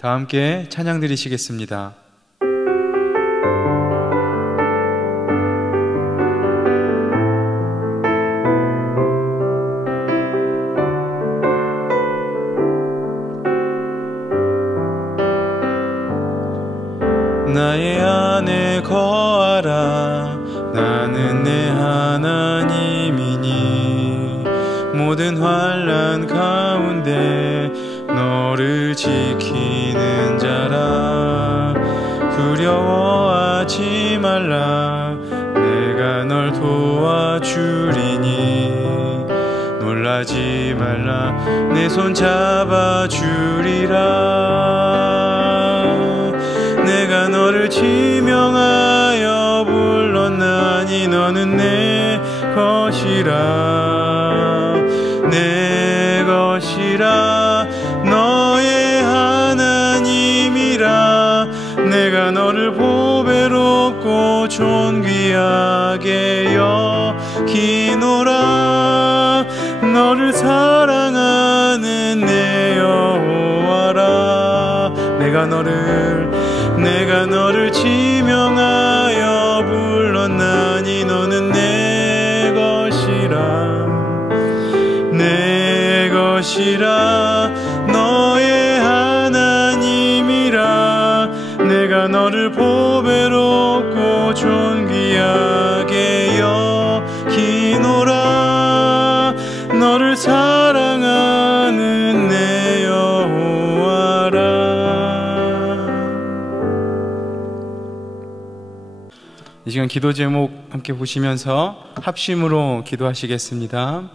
다 함께 찬양 드리시겠습니다. 나의 안에 거하라. 나는 내 하나님이니 모든 환난 가운데 너를 지키는 자라. 두려워하지 말라. 내가 널 도와주리니 놀라지 말라. 내 손 잡아주리라. 내가 너를 지명하여 불렀나니 너는 내 것이라. 내 것이라. 너의 하나님이라. 내가 너를 보배롭고 존귀하게 여기노라. 너를 사랑하는 내 여호와라. 내가 너를 지명하여 불렀나니 너는 내 것이라. 내 것이라. 너의 하나님이라. 내가 너를 보배롭고 존귀하게 여기노라. 너를 사랑하는 내 여호와라. 이 시간 기도 제목 함께 보시면서 합심으로 기도하시겠습니다.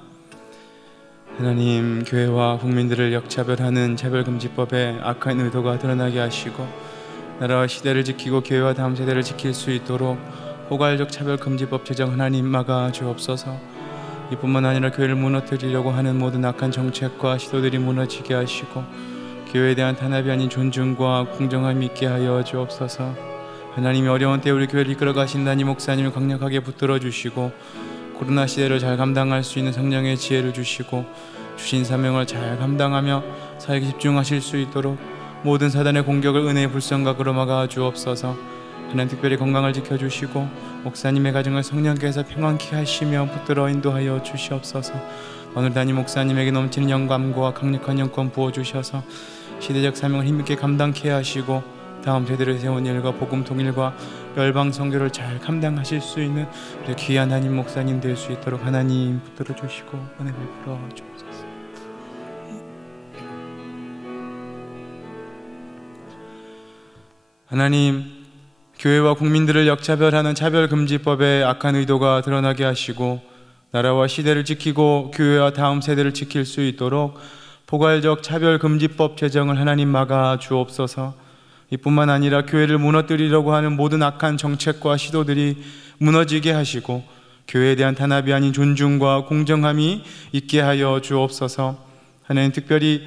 하나님, 교회와 국민들을 역차별하는 차별금지법의 악한 의도가 드러나게 하시고 나라와 시대를 지키고 교회와 다음 세대를 지킬 수 있도록 포괄적 차별금지법 제정 하나님 막아 주옵소서. 이뿐만 아니라 교회를 무너뜨리려고 하는 모든 악한 정책과 시도들이 무너지게 하시고 교회에 대한 탄압이 아닌 존중과 공정함이 있게 하여 주옵소서. 하나님이 어려운 때 우리 교회를 이끌어 가신 담임 목사님을 강력하게 붙들어 주시고 코로나 시대를 잘 감당할 수 있는 성령의 지혜를 주시고 주신 사명을 잘 감당하며 사역에 집중하실 수 있도록 모든 사단의 공격을 은혜의 불성각으로 막아 주옵소서. 하나님, 특별히 건강을 지켜주시고 목사님의 가정을 성령께서 평안케 하시며 붙들어 인도하여 주시옵소서. 오늘 담임 목사님에게 넘치는 영감과 강력한 영권 부어주셔서 시대적 사명을 힘있게 감당케 하시고 다음 세대를 세운 일과 복음 통일과 열방 선교를 잘 감당하실 수 있는 우리 귀한 담임 목사님 될 수 있도록 하나님 붙들어 주시고 은혜 베풀어 주옵소서. 하나님, 교회와 국민들을 역차별하는 차별금지법의 악한 의도가 드러나게 하시고 나라와 시대를 지키고 교회와 다음 세대를 지킬 수 있도록 포괄적 차별금지법 제정을 하나님 막아 주옵소서. 이뿐만 아니라 교회를 무너뜨리려고 하는 모든 악한 정책과 시도들이 무너지게 하시고 교회에 대한 탄압이 아닌 존중과 공정함이 있게 하여 주옵소서. 하나님, 특별히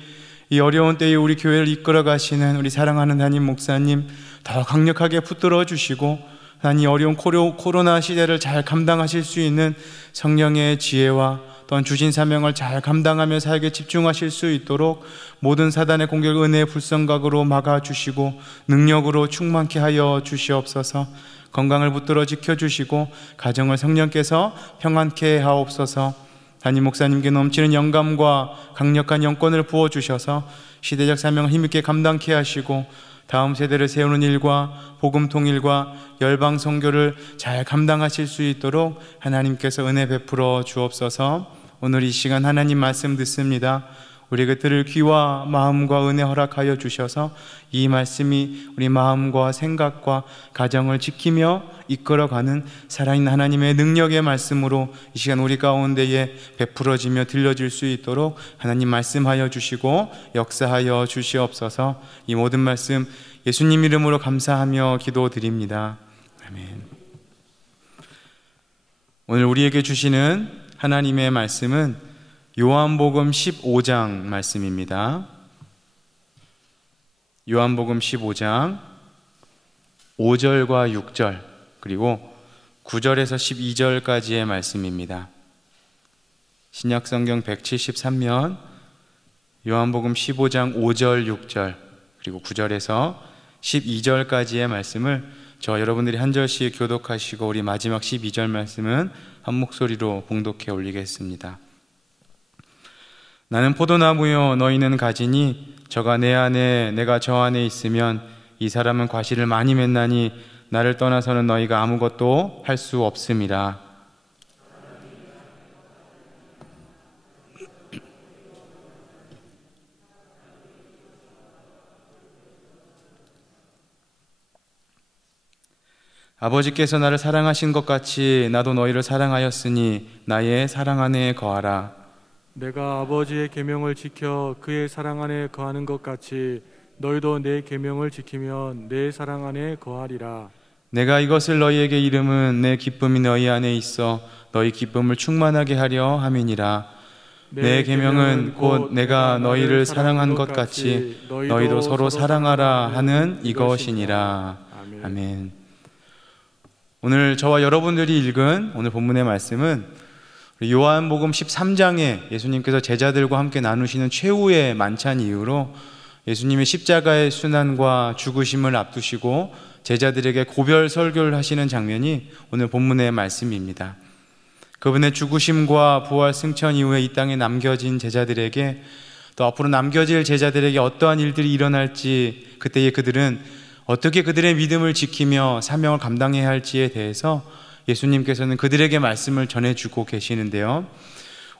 이 어려운 때에 우리 교회를 이끌어 가시는 우리 사랑하는 담임 목사님 더 강력하게 붙들어 주시고 하나님, 어려운 코로나 시대를 잘 감당하실 수 있는 성령의 지혜와 또한 주신 사명을 잘 감당하며 사역에 집중하실 수 있도록 모든 사단의 공격을 은혜의 불성각으로 막아주시고 능력으로 충만케 하여 주시옵소서. 건강을 붙들어 지켜주시고 가정을 성령께서 평안케 하옵소서. 담임 목사님께 넘치는 영감과 강력한 영권을 부어주셔서 시대적 사명을 힘있게 감당케 하시고 다음 세대를 세우는 일과 복음 통일과 열방 선교를 잘 감당하실 수 있도록 하나님께서 은혜 베풀어 주옵소서. 오늘 이 시간 하나님 말씀 듣습니다. 우리에게 들을 귀와 마음과 은혜 허락하여 주셔서 이 말씀이 우리 마음과 생각과 가정을 지키며 이끌어가는 살아있는 하나님의 능력의 말씀으로 이 시간 우리 가운데에 베풀어지며 들려질 수 있도록 하나님 말씀하여 주시고 역사하여 주시옵소서. 이 모든 말씀 예수님 이름으로 감사하며 기도드립니다. 아멘. 오늘 우리에게 주시는 하나님의 말씀은 요한복음 15장 말씀입니다. 요한복음 15장 5절과 6절 그리고 9절에서 12절까지의 말씀입니다. 신약성경 173면 요한복음 15장 5절, 6절 그리고 9절에서 12절까지의 말씀을 저 여러분들이 한 절씩 교독하시고 우리 마지막 12절 말씀은 한 목소리로 봉독해 올리겠습니다. 나는 포도나무요 너희는 가지니 저가 내 안에 내가 저 안에 있으면 이 사람은 과실을 많이 맺나니 나를 떠나서는 너희가 아무것도 할 수 없음이라. 아버지께서 나를 사랑하신 것 같이 나도 너희를 사랑하였으니 나의 사랑 안에 거하라. 내가 아버지의 계명을 지켜 그의 사랑 안에 거하는 것 같이 너희도 내 계명을 지키면 내 사랑 안에 거하리라. 내가 이것을 너희에게 이름은 내 기쁨이 너희 안에 있어 너희 기쁨을 충만하게 하려 함이니라. 내 계명은 곧 내가 너희를 사랑한 것 같이 너희도 서로 사랑하라 하는 이것이니라. 아멘. 오늘 저와 여러분들이 읽은 오늘 본문의 말씀은 요한복음 13장에 예수님께서 제자들과 함께 나누시는 최후의 만찬 이후로 예수님의 십자가의 순환과 죽으심을 앞두시고 제자들에게 고별 설교를 하시는 장면이 오늘 본문의 말씀입니다. 그분의 죽으심과 부활 승천 이후에 이 땅에 남겨진 제자들에게 또 앞으로 남겨질 제자들에게 어떠한 일들이 일어날지, 그때에 그들은 어떻게 그들의 믿음을 지키며 사명을 감당해야 할지에 대해서 예수님께서는 그들에게 말씀을 전해주고 계시는데요,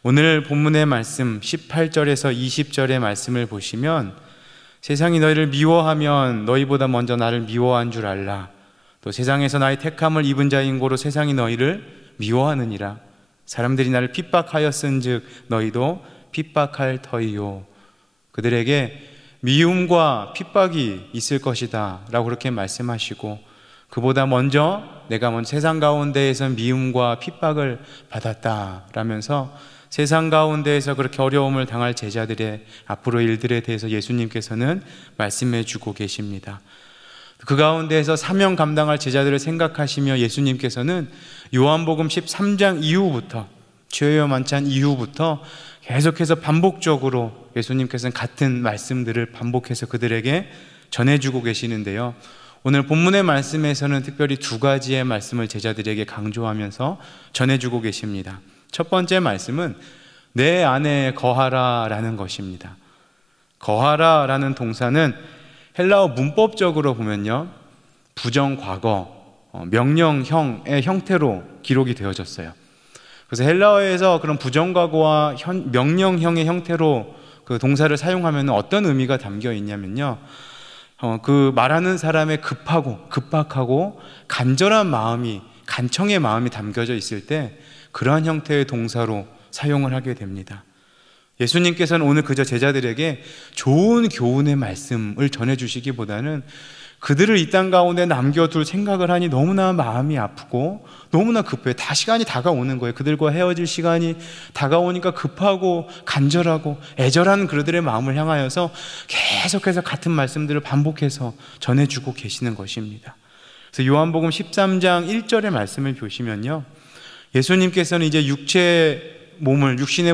오늘 본문의 말씀 18절에서 20절의 말씀을 보시면 세상이 너희를 미워하면 너희보다 먼저 나를 미워한 줄 알라. 또 세상에서 나의 택함을 입은 자인 고로 세상이 너희를 미워하느니라. 사람들이 나를 핍박하였은즉 너희도 핍박할 터이요. 그들에게 미움과 핍박이 있을 것이다 라고 그렇게 말씀하시고, 그보다 먼저 내가 먼저 세상 가운데에서 미움과 핍박을 받았다 라면서 세상 가운데에서 그렇게 어려움을 당할 제자들의 앞으로 일들에 대해서 예수님께서는 말씀해 주고 계십니다. 그 가운데에서 사명 감당할 제자들을 생각하시며 예수님께서는 요한복음 13장 이후부터, 최후의 만찬 이후부터 계속해서 반복적으로 예수님께서는 같은 말씀들을 반복해서 그들에게 전해주고 계시는데요, 오늘 본문의 말씀에서는 특별히 두 가지의 말씀을 제자들에게 강조하면서 전해주고 계십니다. 첫 번째 말씀은 내 안에 거하라 라는 것입니다. 거하라 라는 동사는 헬라어 문법적으로 보면요, 부정과거, 명령형의 형태로 기록이 되어졌어요. 그래서 헬라어에서 그런 부정과거와 명령형의 형태로 그 동사를 사용하면 어떤 의미가 담겨 있냐면요, 그 말하는 사람의 급박하고 간절한 마음이, 간청의 마음이 담겨져 있을 때 그러한 형태의 동사로 사용을 하게 됩니다. 예수님께서는 오늘 그저 제자들에게 좋은 교훈의 말씀을 전해주시기보다는 그들을 이 땅 가운데 남겨둘 생각을 하니 너무나 마음이 아프고 너무나 급해요. 다 시간이 다가오는 거예요. 그들과 헤어질 시간이 다가오니까 급하고 간절하고 애절한 그들의 마음을 향하여서 계속해서 같은 말씀들을 반복해서 전해주고 계시는 것입니다. 그래서 요한복음 13장 1절의 말씀을 보시면요, 예수님께서는 이제 육신의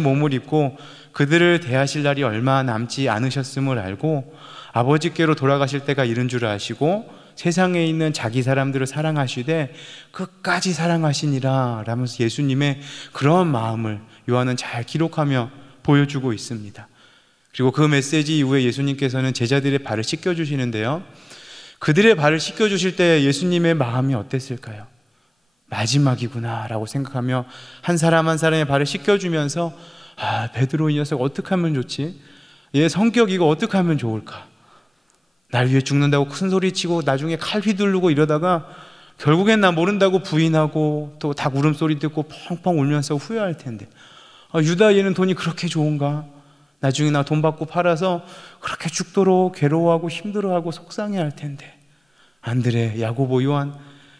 몸을 입고 그들을 대하실 날이 얼마 남지 않으셨음을 알고 아버지께로 돌아가실 때가 이른 줄 아시고 세상에 있는 자기 사람들을 사랑하시되 끝까지 사랑하시니라 라면서 예수님의 그런 마음을 요한은 잘 기록하며 보여주고 있습니다. 그리고 그 메시지 이후에 예수님께서는 제자들의 발을 씻겨주시는데요, 그들의 발을 씻겨주실 때 예수님의 마음이 어땠을까요? 마지막이구나 라고 생각하며 한 사람 한 사람의 발을 씻겨주면서 베드로 이 녀석 어떻게 하면 좋지? 얘 성격 이거 어떻게 하면 좋을까? 날 위해 죽는다고 큰 소리치고 나중에 칼 휘두르고 이러다가 결국엔 나 모른다고 부인하고 또 닭 울음소리 듣고 펑펑 울면서 후회할 텐데, 유다 얘는 돈이 그렇게 좋은가? 나중에 나 돈 받고 팔아서 그렇게 죽도록 괴로워하고 힘들어하고 속상해할 텐데, 안드레, 야고보, 요한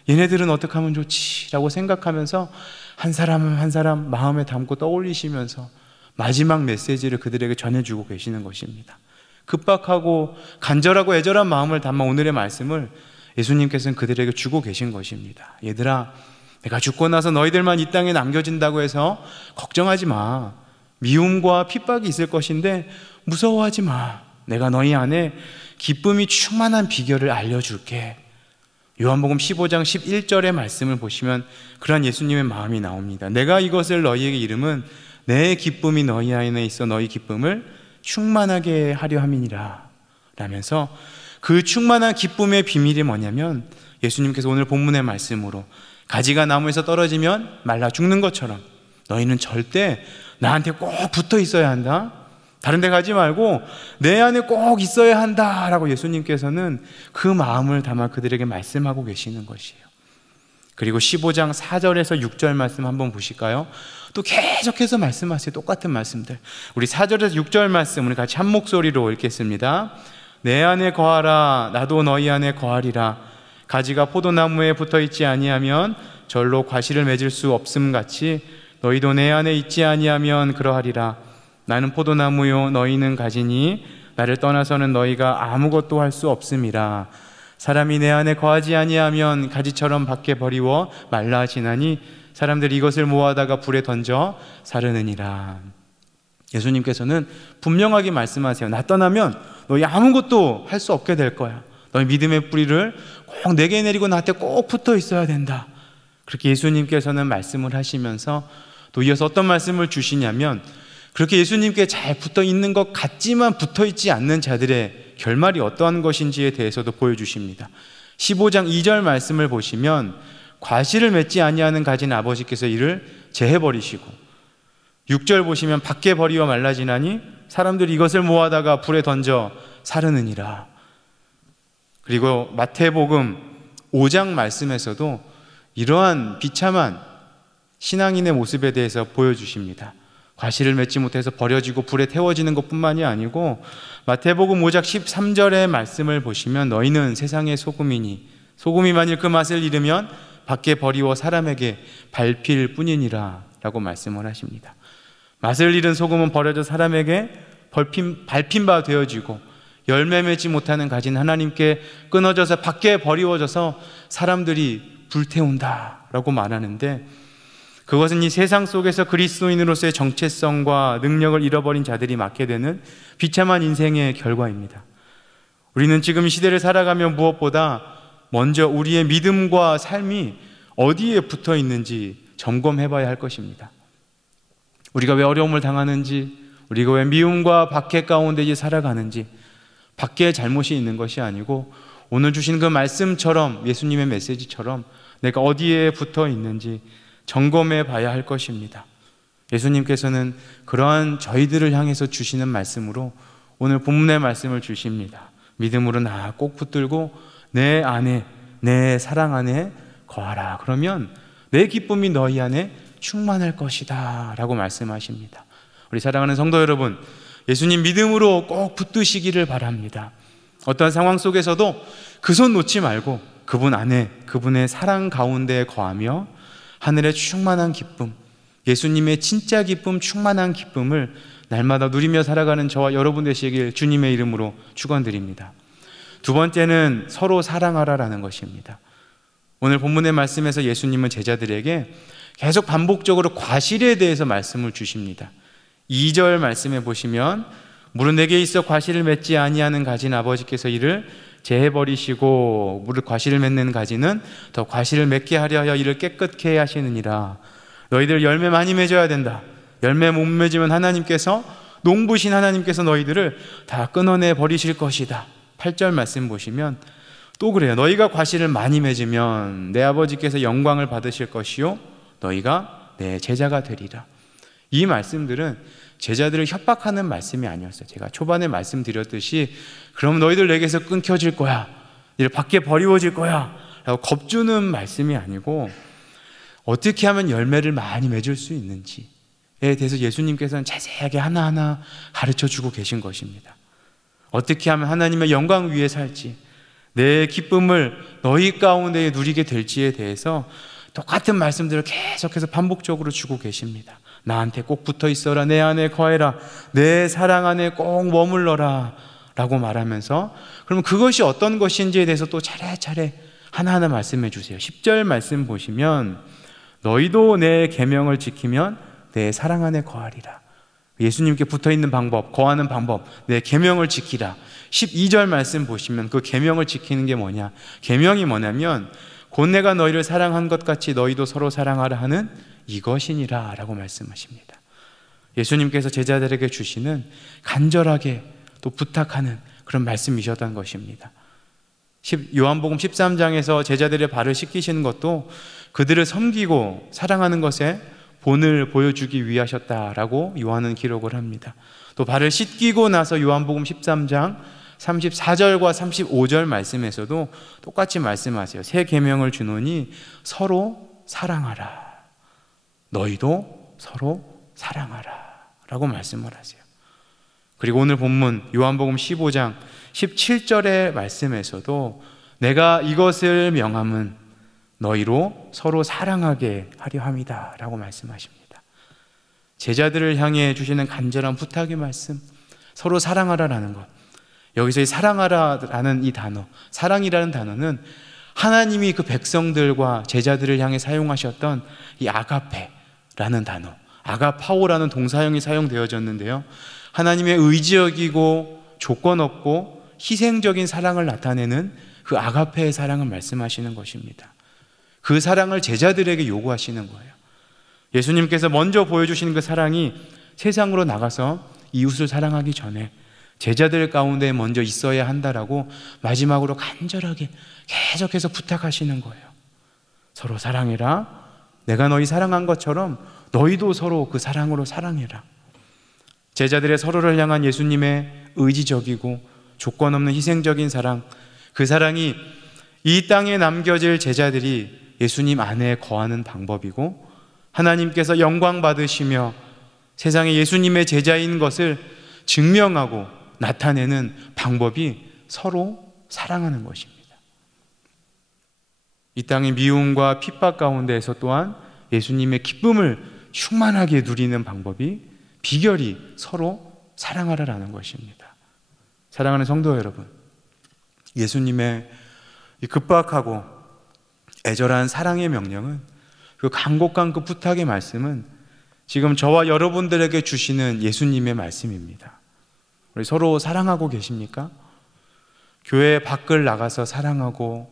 얘네들은 어떻게 하면 좋지? 라고 생각하면서 한 사람 한 사람 마음에 담고 떠올리시면서 마지막 메시지를 그들에게 전해주고 계시는 것입니다. 급박하고 간절하고 애절한 마음을 담아 오늘의 말씀을 예수님께서는 그들에게 주고 계신 것입니다. 얘들아, 내가 죽고 나서 너희들만 이 땅에 남겨진다고 해서 걱정하지 마. 미움과 핍박이 있을 것인데 무서워하지 마. 내가 너희 안에 기쁨이 충만한 비결을 알려줄게. 요한복음 15장 11절의 말씀을 보시면 그러한 예수님의 마음이 나옵니다. 내가 이것을 너희에게 이름은 내 기쁨이 너희 안에 있어 너희 기쁨을 충만하게 하려 함이니라 라면서, 그 충만한 기쁨의 비밀이 뭐냐면 예수님께서 오늘 본문의 말씀으로 가지가 나무에서 떨어지면 말라 죽는 것처럼 너희는 절대 나한테 꼭 붙어 있어야 한다, 다른 데 가지 말고 내 안에 꼭 있어야 한다 라고 예수님께서는 그 마음을 담아 그들에게 말씀하고 계시는 것이에요. 그리고 15장 4절에서 6절 말씀 한번 보실까요? 또 계속해서 말씀하세요. 똑같은 말씀들. 우리 4절에서 6절 말씀 우리 같이 한 목소리로 읽겠습니다. 내 안에 거하라, 나도 너희 안에 거하리라. 가지가 포도나무에 붙어 있지 아니하면 절로 과실을 맺을 수 없음 같이 너희도 내 안에 있지 아니하면 그러하리라. 나는 포도나무요 너희는 가지니 나를 떠나서는 너희가 아무것도 할 수 없음이라. 사람이 내 안에 거하지 아니하면 가지처럼 밖에 버리워 말라 지나니 사람들이 이것을 모아다가 불에 던져 사르느니라. 예수님께서는 분명하게 말씀하세요. 나 떠나면 너희 아무것도 할 수 없게 될 거야. 너희 믿음의 뿌리를 꼭 내게 내리고 나한테 꼭 붙어 있어야 된다. 그렇게 예수님께서는 말씀을 하시면서 또 이어서 어떤 말씀을 주시냐면, 그렇게 예수님께 잘 붙어 있는 것 같지만 붙어 있지 않는 자들의 결말이 어떠한 것인지에 대해서도 보여주십니다. 15장 2절 말씀을 보시면 과실을 맺지 아니하는 가진 아버지께서 이를 제해버리시고, 6절 보시면 밖에 버리어 말라지나니 사람들이 이것을 모아다가 불에 던져 사르느니라. 그리고 마태복음 5장 말씀에서도 이러한 비참한 신앙인의 모습에 대해서 보여주십니다. 과실을 맺지 못해서 버려지고 불에 태워지는 것뿐만이 아니고, 마태복음 5장 13절의 말씀을 보시면 너희는 세상의 소금이니 소금이 만일 그 맛을 잃으면 밖에 버리워 사람에게 밟힐 뿐이니라 라고 말씀을 하십니다. 맛을 잃은 소금은 버려져 사람에게 밟힌 바 되어지고, 열매 맺지 못하는 가진 하나님께 끊어져서 밖에 버리워져서 사람들이 불태운다 라고 말하는데, 그것은 이 세상 속에서 그리스도인으로서의 정체성과 능력을 잃어버린 자들이 맡게 되는 비참한 인생의 결과입니다. 우리는 지금 시대를 살아가며 무엇보다 먼저 우리의 믿음과 삶이 어디에 붙어 있는지 점검해 봐야 할 것입니다. 우리가 왜 어려움을 당하는지, 우리가 왜 미움과 박해 가운데 살아가는지, 밖에 잘못이 있는 것이 아니고 오늘 주신 그 말씀처럼, 예수님의 메시지처럼 내가 어디에 붙어 있는지 점검해 봐야 할 것입니다. 예수님께서는 그러한 저희들을 향해서 주시는 말씀으로 오늘 본문의 말씀을 주십니다. 믿음으로 나 꼭 붙들고 내 안에, 내 사랑 안에 거하라. 그러면 내 기쁨이 너희 안에 충만할 것이다 라고 말씀하십니다. 우리 사랑하는 성도 여러분, 예수님 믿음으로 꼭 붙드시기를 바랍니다. 어떠한 상황 속에서도 그 손 놓지 말고 그분 안에, 그분의 사랑 가운데 거하며 하늘의 충만한 기쁨, 예수님의 진짜 기쁨, 충만한 기쁨을 날마다 누리며 살아가는 저와 여러분 되시길 주님의 이름으로 축원드립니다. 두 번째는 서로 사랑하라라는 것입니다. 오늘 본문의 말씀에서 예수님은 제자들에게 계속 반복적으로 과실에 대해서 말씀을 주십니다. 2절 말씀에 보시면 물은 내게 있어 과실을 맺지 아니하는 가진 아버지께서 이를 제해버리시고 물을 과실을 맺는 가지는 더 과실을 맺게 하려 하여 이를 깨끗게 하시느니라. 너희들 열매 많이 맺어야 된다. 열매 못 맺으면 하나님께서, 농부신 하나님께서 너희들을 다 끊어내 버리실 것이다. 8절 말씀 보시면 또 그래요. 너희가 과실을 많이 맺으면 내 아버지께서 영광을 받으실 것이요 너희가 내 제자가 되리라. 이 말씀들은 제자들을 협박하는 말씀이 아니었어요. 제가 초반에 말씀드렸듯이 그럼 너희들 내게서 끊겨질 거야, 이를 밖에 버리워질 거야 라고 겁주는 말씀이 아니고, 어떻게 하면 열매를 많이 맺을 수 있는지에 대해서 예수님께서는 자세하게 하나하나 가르쳐주고 계신 것입니다. 어떻게 하면 하나님의 영광 위에 살지, 내 기쁨을 너희 가운데 누리게 될지에 대해서 똑같은 말씀들을 계속해서 반복적으로 주고 계십니다. 나한테 꼭 붙어 있어라, 내 안에 거해라, 내 사랑 안에 꼭 머물러라 라고 말하면서, 그러면 그것이 어떤 것인지에 대해서 또 차례차례 하나하나 말씀해 주세요. 10절 말씀 보시면 너희도 내 계명을 지키면 내 사랑 안에 거하리라. 예수님께 붙어있는 방법, 거하는 방법, 내 계명을 지키라. 12절 말씀 보시면 그 계명을 지키는 게 뭐냐? 계명이 뭐냐면 곧 내가 너희를 사랑한 것 같이 너희도 서로 사랑하라 하는 이것이니라 라고 말씀하십니다. 예수님께서 제자들에게 주시는 간절하게 또 부탁하는 그런 말씀이셨던 것입니다. 요한복음 13장에서 제자들의 발을 씻기시는 것도 그들을 섬기고 사랑하는 것에 본을 보여주기 위하셨다라고 요한은 기록을 합니다. 또 발을 씻기고 나서 요한복음 13장 34절과 35절 말씀에서도 똑같이 말씀하세요. 새 계명을 주노니 서로 사랑하라. 너희도 서로 사랑하라 라고 말씀을 하세요. 그리고 오늘 본문 요한복음 15장 17절의 말씀에서도 내가 이것을 명함은 너희로 서로 사랑하게 하려 함이다 라고 말씀하십니다. 제자들을 향해 주시는 간절한 부탁의 말씀, 서로 사랑하라라는 것. 여기서 이 사랑하라라는 이 단어, 사랑이라는 단어는 하나님이 그 백성들과 제자들을 향해 사용하셨던 이 아가페라는 단어, 아가파오라는 동사형이 사용되어졌는데요, 하나님의 의지여기고 조건 없고 희생적인 사랑을 나타내는 그 아가페의 사랑을 말씀하시는 것입니다. 그 사랑을 제자들에게 요구하시는 거예요. 예수님께서 먼저 보여주시는 그 사랑이 세상으로 나가서 이웃을 사랑하기 전에 제자들 가운데 먼저 있어야 한다라고 마지막으로 간절하게 계속해서 부탁하시는 거예요. 서로 사랑해라. 내가 너희 사랑한 것처럼 너희도 서로 그 사랑으로 사랑해라. 제자들의 서로를 향한 예수님의 의지적이고 조건 없는 희생적인 사랑, 그 사랑이 이 땅에 남겨질 제자들이 예수님 안에 거하는 방법이고 하나님께서 영광 받으시며 세상에 예수님의 제자인 것을 증명하고 나타내는 방법이 서로 사랑하는 것입니다. 이 땅의 미움과 핍박 가운데에서 또한 예수님의 기쁨을 충만하게 누리는 방법이, 비결이 서로 사랑하라라는 것입니다. 사랑하는 성도 여러분, 예수님의 이 급박하고 애절한 사랑의 명령은, 그 간곡한 그 부탁의 말씀은 지금 저와 여러분들에게 주시는 예수님의 말씀입니다. 우리 서로 사랑하고 계십니까? 교회 밖을 나가서 사랑하고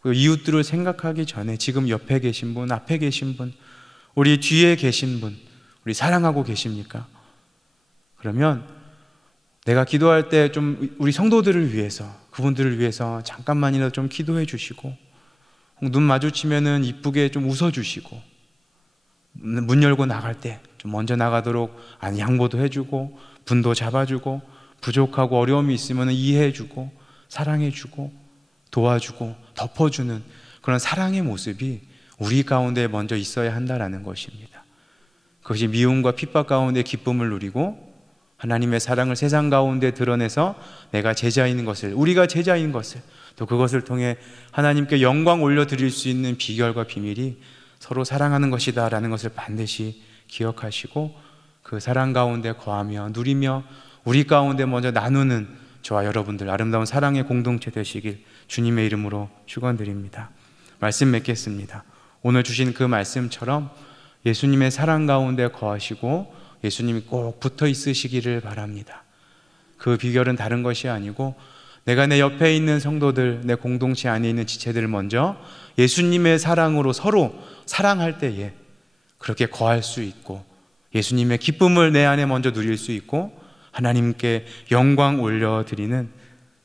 그 이웃들을 생각하기 전에 지금 옆에 계신 분, 앞에 계신 분, 우리 뒤에 계신 분, 우리 사랑하고 계십니까? 그러면 내가 기도할 때 좀 우리 성도들을 위해서, 그분들을 위해서 잠깐만이라도 좀 기도해 주시고, 눈 마주치면은 이쁘게 좀 웃어 주시고, 문 열고 나갈 때 좀 먼저 나가도록 양보도 해주고, 분도 잡아주고, 부족하고 어려움이 있으면 이해해주고, 사랑해주고, 도와주고, 덮어주는 그런 사랑의 모습이 우리 가운데 먼저 있어야 한다라는 것입니다. 그것이 미움과 핍박 가운데 기쁨을 누리고 하나님의 사랑을 세상 가운데 드러내서 내가 제자인 것을, 우리가 제자인 것을, 또 그것을 통해 하나님께 영광 올려드릴 수 있는 비결과 비밀이 서로 사랑하는 것이다 라는 것을 반드시 기억하시고, 그 사랑 가운데 거하며 누리며 우리 가운데 먼저 나누는 저와 여러분들 아름다운 사랑의 공동체 되시길 주님의 이름으로 축원드립니다. 말씀 맺겠습니다. 오늘 주신 그 말씀처럼 예수님의 사랑 가운데 거하시고 예수님이 꼭 붙어 있으시기를 바랍니다. 그 비결은 다른 것이 아니고 내가 내 옆에 있는 성도들, 내 공동체 안에 있는 지체들을 먼저 예수님의 사랑으로 서로 사랑할 때에 그렇게 거할 수 있고, 예수님의 기쁨을 내 안에 먼저 누릴 수 있고, 하나님께 영광 올려드리는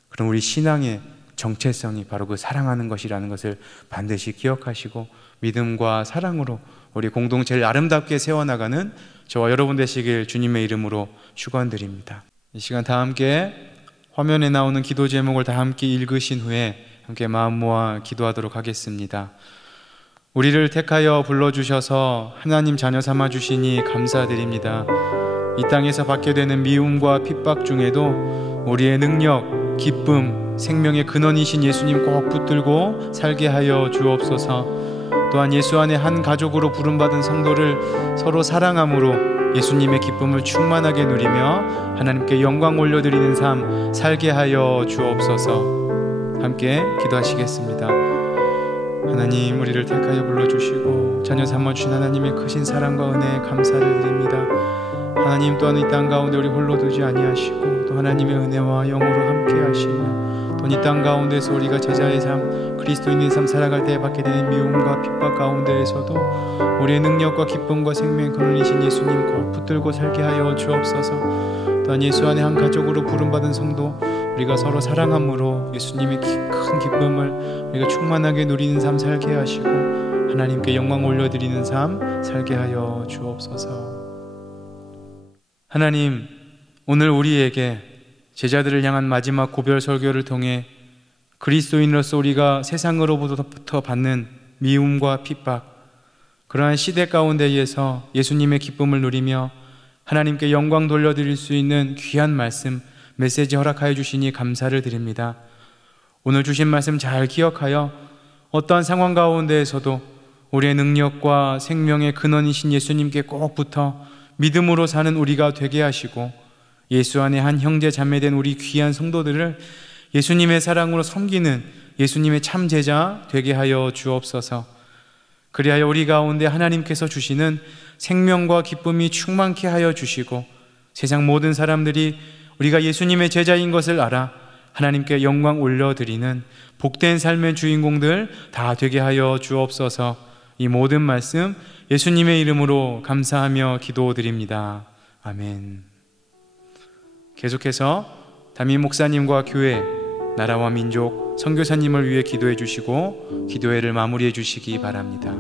그런 우리 신앙의 정체성이 바로 그 사랑하는 것이라는 것을 반드시 기억하시고 믿음과 사랑으로 우리 공동체를 아름답게 세워나가는 저와 여러분 되시길 주님의 이름으로 축원드립니다. 이 시간 다 함께 화면에 나오는 기도 제목을 다 함께 읽으신 후에 함께 마음 모아 기도하도록 하겠습니다. 우리를 택하여 불러주셔서 하나님 자녀 삼아주시니 감사드립니다. 이 땅에서 받게 되는 미움과 핍박 중에도 우리의 능력, 기쁨, 생명의 근원이신 예수님 꼭 붙들고 살게 하여 주옵소서. 또한 예수 안에 한 가족으로 부름받은 성도를 서로 사랑함으로 예수님의 기쁨을 충만하게 누리며 하나님께 영광 올려드리는 삶 살게 하여 주옵소서. 함께 기도하시겠습니다. 하나님, 우리를 택하여 불러주시고 자녀 삼아주신 하나님의 크신 사랑과 은혜에 감사를 드립니다. 하나님 또한 이 땅 가운데 우리 홀로 두지 아니하시고 또 하나님의 은혜와 영으로 함께 하시며 또 이 땅 가운데서 우리가 제자의 삶, 그리스도인의 삶 살아갈 때 받게 되는 미움과 핍박 가운데에서도 우리의 능력과 기쁨과 생명의 근원이신 예수님 꼭 붙들고 살게 하여 주옵소서. 또한 예수 안에 한 가족으로 부름받은 성도, 우리가 서로 사랑함으로 예수님의 큰 기쁨을 우리가 충만하게 누리는 삶 살게 하시고 하나님께 영광 올려드리는 삶 살게 하여 주옵소서. 하나님, 오늘 우리에게 제자들을 향한 마지막 고별 설교를 통해 그리스도인으로서 우리가 세상으로부터 받는 미움과 핍박, 그러한 시대 가운데에서 예수님의 기쁨을 누리며 하나님께 영광 돌려드릴 수 있는 귀한 말씀, 메시지 허락하여 주시니 감사를 드립니다. 오늘 주신 말씀 잘 기억하여 어떠한 상황 가운데에서도 우리의 능력과 생명의 근원이신 예수님께 꼭 붙어 믿음으로 사는 우리가 되게 하시고 예수 안에 한 형제 자매된 우리 귀한 성도들을 예수님의 사랑으로 섬기는 예수님의 참 제자 되게 하여 주옵소서. 그리하여 우리 가운데 하나님께서 주시는 생명과 기쁨이 충만케 하여 주시고 세상 모든 사람들이 우리가 예수님의 제자인 것을 알아 하나님께 영광 올려드리는 복된 삶의 주인공들 다 되게 하여 주옵소서. 이 모든 말씀 예수님의 이름으로 감사하며 기도드립니다. 아멘. 계속해서 담임 목사님과 교회, 나라와 민족, 선교사님을 위해 기도해 주시고 기도회를 마무리해 주시기 바랍니다.